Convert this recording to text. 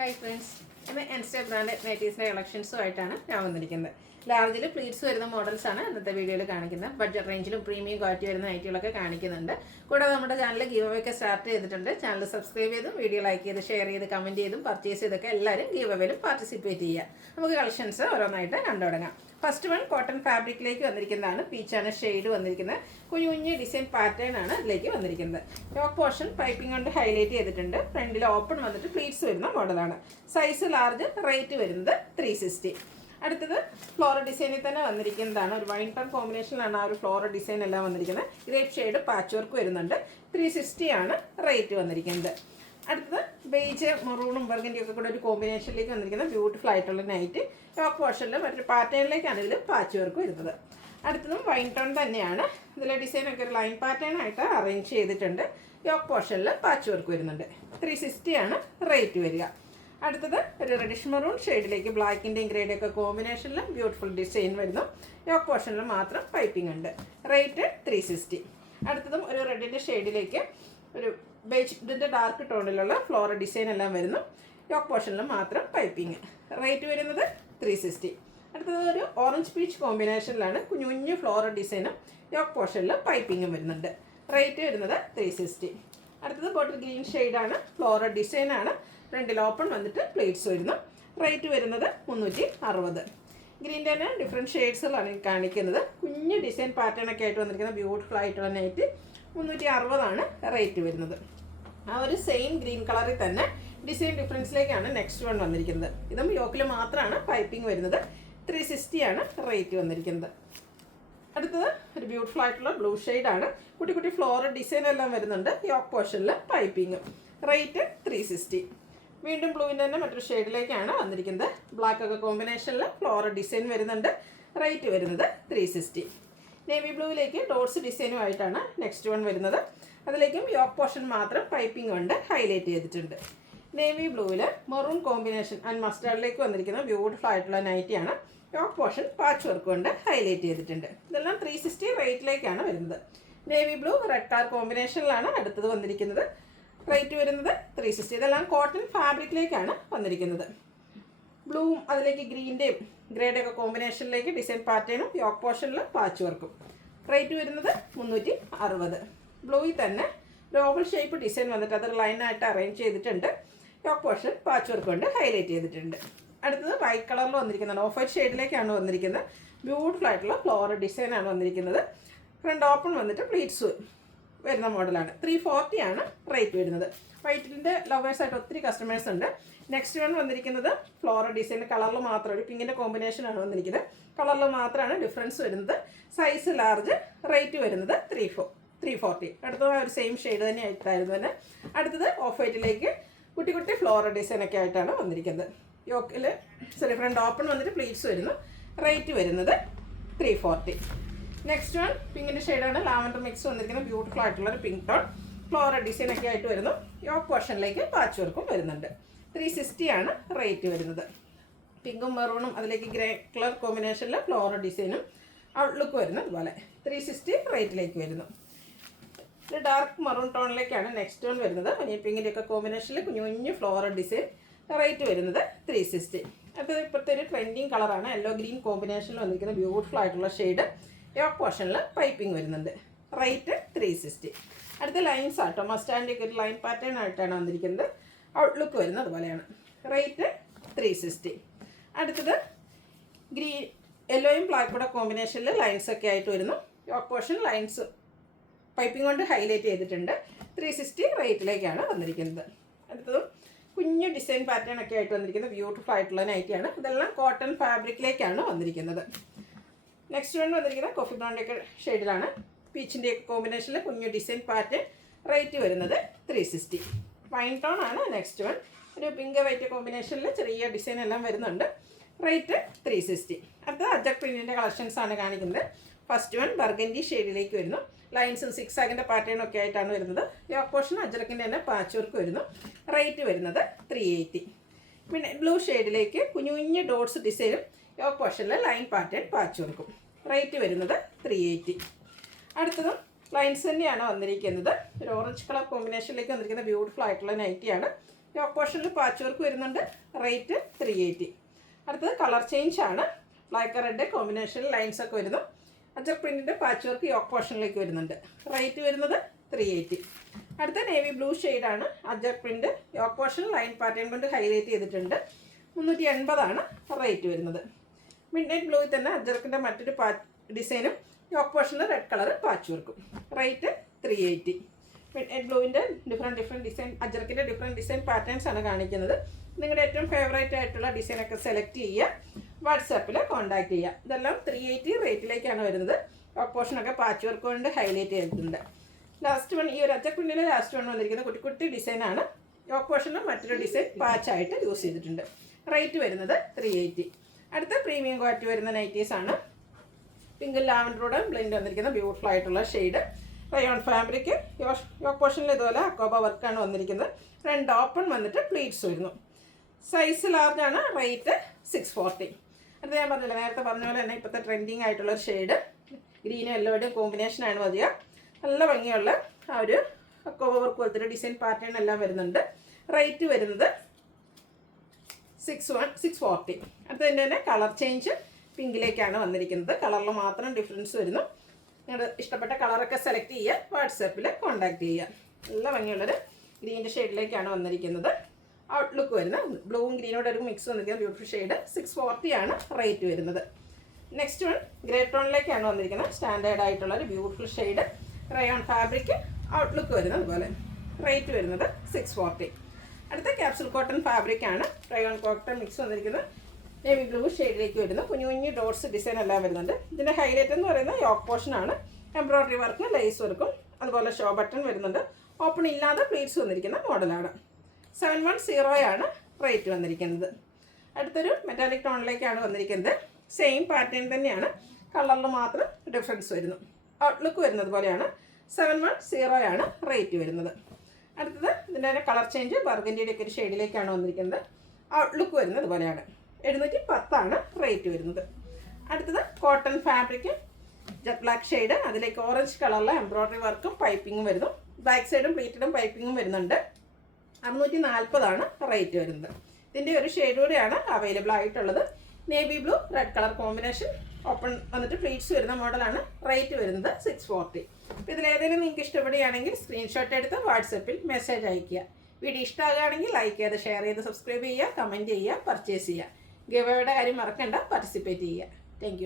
Bye friends. ഇന്ന് insta brand നൈറ്റീസിന്റെ കളക്ഷൻസുമായിട്ടാണ് ഞാൻ വന്നിരിക്കുന്നത് ലാർജിൽ പ്ലീറ്റ്സ് വരുന്ന മോഡൽസാണ് ഇന്നത്തെ വീഡിയോയിൽ കാണിക്കുന്നത്. ബഡ്ജറ്റ് റേഞ്ചിലും പ്രീമിയം ക്വാളിറ്റി വരുന്ന നൈറ്റികളൊക്കെ കാണിക്കുന്നുണ്ട്. കൂടാതെ നമ്മുടെ ചാനൽ ഗീവ് ഒക്കെ സ്റ്റാർട്ട് ചെയ്തിട്ടുണ്ട്. ചാനൽ സബ്സ്ക്രൈബ് ചെയ്തും വീഡിയോ ലൈക്ക് ചെയ്ത് ഷെയർ ചെയ്ത് കമന്റ് ചെയ്തും പർച്ചേസ് ചെയ്തൊക്കെ എല്ലാവരും ഗീവ് അവേലും പാർട്ടിസിപ്പേറ്റ് ചെയ്യുക. നമുക്ക് കളക്ഷൻസ് ഓരോന്നായിട്ട് കണ്ടു തുടങ്ങാം. ഫസ്റ്റ് വൺ കോട്ടൺ ഫാബ്രിക്കിലേക്ക് വന്നിരിക്കുന്നതാണ്. പീച്ചാണ് ഷെയ്ഡ് വന്നിരിക്കുന്നത്. കുഞ്ഞു കുഞ്ഞ് ഡിസൈൻ പാറ്റേൺ ആണ് ഇതിലേക്ക് വന്നിരിക്കുന്നത്. ടോപ്പ് പോർഷൻ പൈപ്പിംഗ് കൊണ്ട് ഹൈലൈറ്റ് ചെയ്തിട്ടുണ്ട്. ഫ്രണ്ടിൽ ഓപ്പൺ വന്നിട്ട് പ്ലീറ്റ്സ് വരുന്ന മോഡലാണ് സൈസ് ലാർജ് റേറ്റ് വരുന്നത് ത്രീ സിക്സ്റ്റി അടുത്തത് ഫ്ലോറൽ ഡിസൈനിൽ തന്നെ വന്നിരിക്കുന്നതാണ്. ഒരു വൈൻ ടൺ കോമ്പിനേഷനിലാണ് ആ ഒരു ഫ്ലോറൽ ഡിസൈൻ എല്ലാം വന്നിരിക്കുന്നത്. ഗ്രേപ്പ് ഷെയ്ഡ് പാച്ച് വർക്ക് വരുന്നുണ്ട് ത്രീ സിക്സ്റ്റിയാണ് റേറ്റ് വന്നിരിക്കുന്നത്. അടുത്തത് ബേജ് മറൂണും ബർഗൻഡിയും ഒക്കെ കൂടെ ഒരു കോമ്പിനേഷനിലേക്ക് വന്നിരിക്കുന്ന ബ്യൂട്ടിഫുൾ ആയിട്ടുള്ള നൈറ്റ് ടോപ്പ് പോർഷനിൽ മറ്റൊരു പാറ്റേണിലേക്കാണ് ഇതിൽ പാച്ച് വർക്ക് വരുന്നത്. അടുത്തതും വൈൻ ടോൺ തന്നെയാണ്. ഇതിലെ ഡിസൈനൊക്കെ ഒരു ലൈൻ പാറ്റേൺ ആയിട്ട് അറേഞ്ച് ചെയ്തിട്ടുണ്ട്. യോക്ക് പോർഷനിൽ പാച്ച് വർക്ക് വരുന്നുണ്ട്. ത്രീ സിക്സ്റ്റിയാണ് റേറ്റ് വരിക. അടുത്തത് ഒരു റെഡിഷ് മറൂൺ ഷെയ്ഡിലേക്ക് ബ്ലാക്കിന്റെയും ഗ്രേഡൊക്കെ കോമ്പിനേഷനിലും ബ്യൂട്ടിഫുൾ ഡിസൈൻ വരുന്നു. യോക്ക് പോർഷനിൽ മാത്രം പൈപ്പിംഗ് ഉണ്ട്. റേറ്റ് ത്രീ സിക്സ്റ്റി അടുത്തതും ഒരു റെഡിന്റെ ഷെയ്ഡിലേക്ക് ഒരു ബേജ് ഇതിന്റെ ഡാർക്ക് ടോണിലുള്ള ഫ്ലോറൽ ഡിസൈൻ എല്ലാം വരുന്നു. യോക്ക് പോർഷനിൽ മാത്രം പൈപ്പിംഗ് റേറ്റ് വരുന്നത് ത്രീ സിക്സ്റ്റി അടുത്തത് ഒരു ഓറഞ്ച് പീച്ച് കോമ്പിനേഷനിലാണ് കുഞ്ഞു കുഞ്ഞു ഫ്ലോറൽ ഡിസൈനും യോക്ക് പോർഷനിൽ പൈപ്പിങ്ങും വരുന്നുണ്ട്. റേറ്റ് വരുന്നത് ത്രീ സിക്സ്റ്റി അടുത്തത് ബോട്ടിൽ ഗ്രീൻ ഷെയ്ഡാണ് ഫ്ലോറൽ ഡിസൈനാണ് ഫ്രണ്ടിൽ ഓപ്പൺ വന്നിട്ട് പ്ലേറ്റ്സ് വരുന്നു. റേറ്റ് വരുന്നത് മുന്നൂറ്റി അറുപത് ഗ്രീന്റെ തന്നെ ഡിഫറെന്റ് ഷെയ്ഡ്സുകളാണ് കാണിക്കുന്നത്. കുഞ്ഞ് ഡിസൈൻ പാറ്റേണൊക്കെ ആയിട്ട് വന്നിരിക്കുന്ന ബ്യൂട്ടിഫുൾ ആയിട്ടുള്ള നൈറ്റ് മുന്നൂറ്റി അറുപതാണ് റേറ്റ് വരുന്നത്. ആ ഒരു സെയിം ഗ്രീൻ കളറിൽ തന്നെ ഡിസൈൻ ഡിഫറൻസിലേക്കാണ് നെക്സ്റ്റ് വൺ വന്നിരിക്കുന്നത്. ഇതും യോക്കിൽ മാത്രമാണ് പൈപ്പിംഗ് വരുന്നത്. ത്രീ സിക്സ്റ്റിയാണ് റേറ്റ് വന്നിരിക്കുന്നത്. അടുത്തത് ഒരു ബ്യൂട്ടിഫുൾ ആയിട്ടുള്ള ബ്ലൂ ആണ്. കുട്ടി കുട്ടി ഫ്ലോറൽ ഡിസൈൻ എല്ലാം വരുന്നുണ്ട്. യോക്ക് പോർഷനിൽ പൈപ്പിംഗ് റേറ്റ് ത്രീ സിക്സ്റ്റി വീണ്ടും ബ്ലൂവിന്റെ തന്നെ മറ്റൊരു ഷെയ്ഡിലേക്കാണ് വന്നിരിക്കുന്നത്. ബ്ലാക്ക് ഒക്കെ കോമ്പിനേഷനിൽ ഫ്ലോറൽ ഡിസൈൻ വരുന്നുണ്ട്. റേറ്റ് വരുന്നത് ത്രീ സിക്സ്റ്റി നേവി ബ്ലൂവിലേക്ക് ഡോട്ട്സ് ഡിസൈനുമായിട്ടാണ് നെക്സ്റ്റ് വൺ വരുന്നത്. അതിലേക്കും യോക്ക് പോർഷൻ മാത്രം പൈപ്പിംഗ് കൊണ്ട് ഹൈലൈറ്റ് ചെയ്തിട്ടുണ്ട്. നേവി ബ്ലൂവിൽ മെറൂൺ കോമ്പിനേഷൻ ആൻഡ് മസ്റ്റാർഡിലേക്ക് വന്നിരിക്കുന്ന ബ്യൂട്ടിഫുൾ ആയിട്ടുള്ള നൈറ്റിയാണ് യോക്ക് പോർഷൻ പാച്ച് വർക്ക് കൊണ്ട് ഹൈലൈറ്റ് ചെയ്തിട്ടുണ്ട്. ഇതെല്ലാം ത്രീ സിക്സ്റ്റി റേറ്റിലേക്കാണ് വരുന്നത്. നേവി ബ്ലൂ റെഡ് കളർ കോമ്പിനേഷനിലാണ് അടുത്തത് വന്നിരിക്കുന്നത്. റേറ്റ് വരുന്നത് ത്രീ സിക്സ്റ്റി ഇതെല്ലാം കോട്ടൺ ഫാബ്രിക്കിലേക്കാണ് വന്നിരിക്കുന്നത്. ബ്ലൂവും അതിലേക്ക് ഗ്രീന്റെയും ഗ്രേയുടെ ഒക്കെ കോമ്പിനേഷനിലേക്ക് ഡിസൈൻ പാറ്റേണും യോക്ക് പോർഷനിൽ പാച്ച് വർക്കും റേറ്റ് വരുന്നത് മുന്നൂറ്റി അറുപത്. ബ്ലൂയിൽ തന്നെ ഓവൽ ഷേപ്പ് ഡിസൈൻ വന്നിട്ട് അത് ലൈനായിട്ട് അറേഞ്ച് ചെയ്തിട്ടുണ്ട്. യോക്ക് പോർഷൻ പാച്ച് വർക്ക് കൊണ്ട് ഹൈലൈറ്റ് ചെയ്തിട്ടുണ്ട്. അടുത്തത് വൈറ്റ് കളറിൽ വന്നിരിക്കുന്നതാണ്. ഓഫ് വൈറ്റ് ഷെയ്ഡിലേക്കാണ് വന്നിരിക്കുന്നത്. ബ്യൂട്ടിഫുൾ ആയിട്ടുള്ള ഫ്ലോറൽ ഡിസൈനാണ് വന്നിരിക്കുന്നത്. ഫ്രണ്ട് ഓപ്പൺ വന്നിട്ട് പ്ലീറ്റ്സ് വരുന്ന മോഡലാണ്. ത്രീ ഫോർട്ടി ആണ് റേറ്റ് വരുന്നത്. വൈറ്റിന്റെ ലവേഴ്സായിട്ട് ഒത്തിരി കസ്റ്റമേഴ്സ് ഉണ്ട്. നെക്സ്റ്റ് വൺ വന്നിരിക്കുന്നത് ഫ്ലോറൽ ഡിസൈൻ കളറിൽ മാത്രം ഒരു പിങ്കിന്റെ കോമ്പിനേഷനാണ് വന്നിരിക്കുന്നത്. കളറിൽ മാത്രമാണ് ഡിഫറൻസ് വരുന്നത്. സൈസ് ലാർജ് റേറ്റ് വരുന്നത് ത്രീ ഫോർ ത്രീ ഫോർട്ടി അടുത്തത് ഒരു സെയിം ഷെയ്ഡ് തന്നെ ആയിട്ടായിരുന്നു തന്നെ. അടുത്തത് ഓഫ് വൈറ്റിലേക്ക് കുട്ടി കുട്ടി ഫ്ലോറൽ ഡിസൈനൊക്കെ ആയിട്ടാണ് വന്നിരിക്കുന്നത്. യോക്കിൽ സോറി ഫ്രണ്ട് ഓപ്പൺ വന്നിട്ട് പ്ലീറ്റ്സ് വരുന്നു. റേറ്റ് വരുന്നത് ത്രീ ഫോർട്ടി നെക്സ്റ്റ് വൺ പിങ്കിന്റെ ഷെയ്ഡാണ് ലാവൻഡർ മിക്സ് വന്നിരിക്കുന്ന ബ്യൂട്ടിഫുൾ ആയിട്ടുള്ള ഒരു പിങ്ക് ടോൺ ഫ്ലോറൽ ഡിസൈൻ ഒക്കെ ആയിട്ട് വരുന്നു. യോക്ക് പോർഷനിലേക്ക് പാച്ച് വർക്കും വരുന്നുണ്ട്. ത്രീ സിക്സ്റ്റി ആണ് റേറ്റ് വരുന്നത്. പിങ്കും മെറൂണും അതിലേക്ക് ഗ്രേ കളർ കോമ്പിനേഷനിൽ ഫ്ലോറൽ ഡിസൈനും ഔട്ട്ലുക്ക് വരുന്നു അതുപോലെ ത്രീ സിക്സ്റ്റി റേറ്റിലേക്ക് വരുന്നു. ഇത് ഡാർക്ക് മെറൂൺ ടോണിലേക്കാണ് നെക്സ്റ്റ് ടോൺ വരുന്നത്. മഞ്ഞ പിങ്കിന്റെ ഒക്കെ കോമ്പിനേഷനിൽ കുഞ്ഞു കുഞ്ഞു ഫ്ലോറൽ ഡിസൈൻ റേറ്റ് വരുന്നത് ത്രീ സിക്സ്റ്റി അടുത്തത് ഇപ്പോഴത്തെ ഒരു ട്രെൻഡിങ് കളറാണ് യെല്ലോ ഗ്രീൻ കോമ്പിനേഷനിൽ വന്നിരിക്കുന്ന ബ്യൂട്ടിഫുൾ ആയിട്ടുള്ള ഷെയ്ഡ് യോക്ക് പോർഷനിൽ പൈപ്പിംഗ് വരുന്നുണ്ട്. റേറ്റ് ത്രീ സിക്സ്റ്റി അടുത്ത ലൈൻസ് ആട്ടോ. മസ്റ്റാൻഡിന്റെ ഒക്കെ ഒരു ലൈൻ പാറ്റേൺ ആയിട്ടാണ് വന്നിരിക്കുന്നത്. ഔട്ട്ലുക്ക് വരുന്നത് അതുപോലെയാണ് റേറ്റ് ത്രീ സിക്സ്റ്റി അടുത്തത് ഗ്രീൻ യെല്ലോയും ബ്ലാക്ക് കൂടെ കോമ്പിനേഷനിൽ ലൈൻസ് ഒക്കെ ആയിട്ട് വരുന്നു. യോക്ക് പോർഷൻ ലൈൻസ് പൈപ്പിംഗ് കൊണ്ട് ഹൈലൈറ്റ് ചെയ്തിട്ടുണ്ട്. ത്രീ സിക്സ്റ്റി റേറ്റിലേക്കാണ് വന്നിരിക്കുന്നത്. അടുത്തത് കുഞ്ഞു ഡിസൈൻ പാറ്റേൺ ഒക്കെ ആയിട്ട് വന്നിരിക്കുന്നത്. ബ്യൂട്ടിഫുൾ ആയിട്ടുള്ള നൈറ്റിയാണ് ഇതെല്ലാം കോട്ടൺ ഫാബ്രിക്കിലേക്കാണ് വന്നിരിക്കുന്നത്. നെക്സ്റ്റ് വൺ വന്നിരിക്കുന്നത് കോഫി ബ്രൗണിന്റെ ഒക്കെ ഷെയ്ഡിലാണ് പീച്ചിന്റെ ഒക്കെ കോമ്പിനേഷനിൽ കുഞ്ഞു ഡിസൈൻ പാറ്റേൺ റേറ്റ് വരുന്നത് ത്രീ സിക്സ്റ്റി വൈൻ ടോൺ ആണ് നെക്സ്റ്റ് വൺ ഒരു പിങ്ക് വൈറ്റ് കോമ്പിനേഷനിൽ ചെറിയ ഡിസൈൻ എല്ലാം വരുന്നുണ്ട്. റേറ്റ് ത്രീ സിക്സ്റ്റി അടുത്തത് അജക് പ്രിന്റിന്റെ കളക്ഷൻസ് ആണ് കാണിക്കുന്നത്. ഫസ്റ്റ് വൺ ബർഗൻഡി ഷെയ്ഡിലേക്ക് വരുന്നു. ലൈൻസും സിക്സ് ആഗിന്റെ പാറ്റേണും ഒക്കെ ആയിട്ടാണ് വരുന്നത്. യോക്ക് പോർഷൻ അജറക്കിന്റെ തന്നെ പാച്ച് വർക്ക് വരുന്നു. റേറ്റ് വരുന്നത് ത്രീ എയ്റ്റി പിന്നെ ബ്ലൂ ഷെയ്ഡിലേക്ക് കുഞ്ഞു കുഞ്ഞു ഡോട്ട്സ് ഡിസൈനും യോക്ക് പോർഷനിൽ ലൈൻ പാറ്റേൺ പാച്ച് കൊടുക്കും. റേറ്റ് വരുന്നത് ത്രീ എയ്റ്റി അടുത്തതും ലൈൻസ് തന്നെയാണ് വന്നിരിക്കുന്നത്. ഒരു ഓറഞ്ച് കളർ കോമ്പിനേഷനിലേക്ക് വന്നിരിക്കുന്ന ബ്യൂട്ടിഫുൾ ആയിട്ടുള്ള നൈറ്റിയാണ് യോക്ക് പോർഷനിൽ പാച്ച് വർക്ക് വരുന്നുണ്ട്. റേറ്റ് ത്രീ എയ്റ്റി അടുത്തത് കളർ ചേഞ്ച് ആണ്. ബ്ലാക്ക് റെഡ് കോമ്പിനേഷനിൽ ലൈൻസ് ഒക്കെ വരുന്നു. അജർ പ്രിന്റിന്റെ പാച്ച് വർക്ക് യോക്ക് പോർഷനിലേക്ക് വരുന്നുണ്ട്. റേറ്റ് വരുന്നത് ത്രീ എയ്റ്റി അടുത്ത നേവി ബ്ലൂ ഷെയ്ഡാണ് Ajrak print yoke portion line pattern കൊണ്ട് ഹൈലൈറ്റ് ചെയ്തിട്ടുണ്ട്. മുന്നൂറ്റി എൺപതാണ് റേറ്റ് വരുന്നത്. മിഡ് നൈറ്റ് ബ്ലൂയിൽ തന്നെ അജർക്കിന്റെ മറ്റൊരു പാ ഡിസൈനും യോക്ക് പോർഷനിൽ റെഡ് കളർ പാച്ച് വർക്കും rate three eighty midnight ബ്ലൂവിന്റെ ഡിഫറെന്റ് ഡിഫറെന്റ് ഡിസൈൻ അജർക്കിന്റെ ഡിഫറെന്റ് ഡിസൈൻ പാറ്റേൺസ് ആണ് കാണിക്കുന്നത്. നിങ്ങളുടെ ഏറ്റവും ഫേവറേറ്റ് ആയിട്ടുള്ള ഡിസൈനൊക്കെ സെലക്ട് ചെയ്യുക. വാട്സാപ്പിൽ കോൺടാക്ട് ചെയ്യുക. ഇതെല്ലാം ത്രീ എയ്റ്റി റേറ്റിലേക്കാണ് വരുന്നത്. യോക്ക് പോർഷനൊക്കെ പാച്ച് വർക്ക് കൊണ്ട് ഹൈലൈറ്റ് ചെയ്തിട്ടുണ്ട്. ലാസ്റ്റ് വൺ ഈ ഒരു അച്ചക്കുണ്ണിലെ ലാസ്റ്റ് വൺ വന്നിരിക്കുന്ന കുട്ടി കുട്ടി ഡിസൈനാണ് യോക്ക് പോർഷനും മറ്റൊരു ഡിസൈൻ പാച്ചായിട്ട് യൂസ് ചെയ്തിട്ടുണ്ട്. റേറ്റ് വരുന്നത് ത്രീ എയ്റ്റി അടുത്ത പ്രീമിയം ക്വാളിറ്റി വരുന്ന നൈറ്റീസ് ആണ്. പിങ്ക് ലാവൻഡറോട് ബ്ലെൻഡ് വന്നിരിക്കുന്ന ബ്യൂട്ടിഫുൾ ആയിട്ടുള്ള ഷെയ്ഡ് റയോൺ ഫാബ്രിക് യോക്ക് പോർഷനിൽ ഇതുപോലെ അക്കോബ വർക്കാണ് വന്നിരിക്കുന്നത്. രണ്ട് ഓപ്പൺ വന്നിട്ട് പ്ലീറ്റ്സ് വരുന്നു. സൈസ് ലാർജ് ആണ് റേറ്റ് സിക്സ് ഫോർട്ടി അടുത്ത ഞാൻ പറഞ്ഞില്ല നേരത്തെ പറഞ്ഞ പോലെ തന്നെ ഇപ്പോഴത്തെ ട്രെൻഡിങ് ആയിട്ടുള്ള ഷെയ്ഡ് ഗ്രീനും യെല്ലോയുടെയും കോമ്പിനേഷനാണ് മതിയ? നല്ല ഭംഗിയുള്ള ആ ഒരു വർക്ക് പോലത്തെ ഡിസൈൻ പാറ്റേൺ എല്ലാം വരുന്നുണ്ട്. റേറ്റ് വരുന്നത് സിക്സ് വൺ സിക്സ് ഫോർട്ടി അടുത്തതിന്റെ തന്നെ കളർ ചേഞ്ച് പിങ്കിലേക്കാണ് വന്നിരിക്കുന്നത്. കളറിൽ മാത്രം ഡിഫറൻസ് വരുന്നു. നിങ്ങളുടെ ഇഷ്ടപ്പെട്ട കളറൊക്കെ സെലക്ട് ചെയ്യുക വാട്സാപ്പിൽ കോൺടാക്ട് ചെയ്യുക. നല്ല ഭംഗിയുള്ളൊരു ഗ്രീന്റെ ഷെയ്ഡിലേക്കാണ് വന്നിരിക്കുന്നത്. ഔട്ട്ലുക്ക് വരുന്നത് ബ്ലൂവും ഗ്രീനോടെ ഒരു മിക്സ് വന്നിരിക്കുന്ന. ബ്യൂട്ടിഫുൾ ഷെയ്ഡ് സിക്സ് ഫോർട്ടിയാണ് റേറ്റ് വരുന്നത്. നെക്സ്റ്റ് വൺ ഗ്രേ ടോണിലേക്കാണ് വന്നിരിക്കുന്നത്. സ്റ്റാൻഡേർഡ് ആയിട്ടുള്ള ഒരു beautiful shade rayon fabric outlook വരുന്നത് അതുപോലെ റേറ്റ് വരുന്നത് സിക്സ് ഫോർട്ടി അടുത്ത ക്യാപ്സുൽ കോട്ടൺ ഫാബ്രിക് ആണ്. റയോൺ കോട്ടൺ മിക്സ് വന്നിരിക്കുന്നത്. നേവി ബ്ലൂ ഷെയ്ഡിലേക്ക് വരുന്നു. കുഞ്ഞു കുഞ്ഞു ഡോട്ട്സ് ഡിസൈൻ എല്ലാം വരുന്നുണ്ട്. ഇതിന്റെ ഹൈലൈറ്റ് എന്ന് പറയുന്നത് യോക്ക് പോർഷൻ ആണ്. എംബ്രോയ്ഡറി വർക്ക് ലേസ് വർക്കും അതുപോലെ ഷോ ബട്ടൺ വരുന്നുണ്ട്. ഓപ്പൺ ഇല്ലാതെ പ്ലീറ്റ്സ് വന്നിരിക്കുന്ന മോഡലാണ് സെവൻ വൺ സീറോയാണ് റേറ്റ് വന്നിരിക്കുന്നത്. അടുത്തൊരു മെറ്റാലിക് ടോണിലേക്കാണ് വന്നിരിക്കുന്നത്. സെയിം പാറ്റേൺ തന്നെയാണ്. കളറിൽ മാത്രം ഡിഫറൻസ് വരുന്നു. ഔട്ട്ലുക്ക് വരുന്നത് പോലെയാണ്. സെവൻ വൺ സീറോയാണ് റേറ്റ് വരുന്നത്. അടുത്തത് ഇതിന്റെ കളർ ചേഞ്ച് ബർഗൻഡിയുടെ ഒക്കെ ഒരു ഷെയ്ഡിലേക്കാണ് വന്നിരിക്കുന്നത്. ഔട്ട്ലുക്ക് വരുന്നത് പോലെയാണ്. എഴുന്നൂറ്റി പത്താണ് റേറ്റ് വരുന്നത്. അടുത്തത് cotton fabric jet black shade അതിലേക്ക് ഓറഞ്ച് കളറിലെ എംബ്രോയ്ഡറി വർക്കും പൈപ്പിങ്ങും വരുന്നു. ബാക്ക് സൈഡും പ്ലീറ്റഡും പൈപ്പിങ്ങും വരുന്നുണ്ട്. അറുന്നൂറ്റി നാൽപ്പതാണ് റേറ്റ് വരുന്നത്. ഇതിന്റെ ഒരു ഷെയ്ഡ് കൂടെയാണ് അവൈലബിൾ ആയിട്ടുള്ളത്. Navy blue red colour combination open വന്നിട്ട് പ്ലീറ്റ്സ് വരുന്ന മോഡലാണ് റേറ്റ് വരുന്നത് സിക്സ് ഫോർട്ടി ഇതിലേതെങ്കിലും നിങ്ങൾക്ക് ഇഷ്ടപ്പെടുകയാണെങ്കിൽ സ്ക്രീൻഷോട്ട് എടുത്ത് വാട്സപ്പിൽ മെസ്സേജ് അയയ്ക്കുക. വീഡിയോ ഇഷ്ടമാകുകയാണെങ്കിൽ ലൈക്ക് ചെയ്ത് ഷെയർ ചെയ്ത് സബ്സ്ക്രൈബ് ചെയ്യുക കമന്റ് ചെയ്യുക പർച്ചേസ് ചെയ്യുക. ഗവയുടെ കാര്യം മറക്കണ്ട പാർട്ടിസിപ്പേറ്റ് ചെയ്യുക. താങ്ക്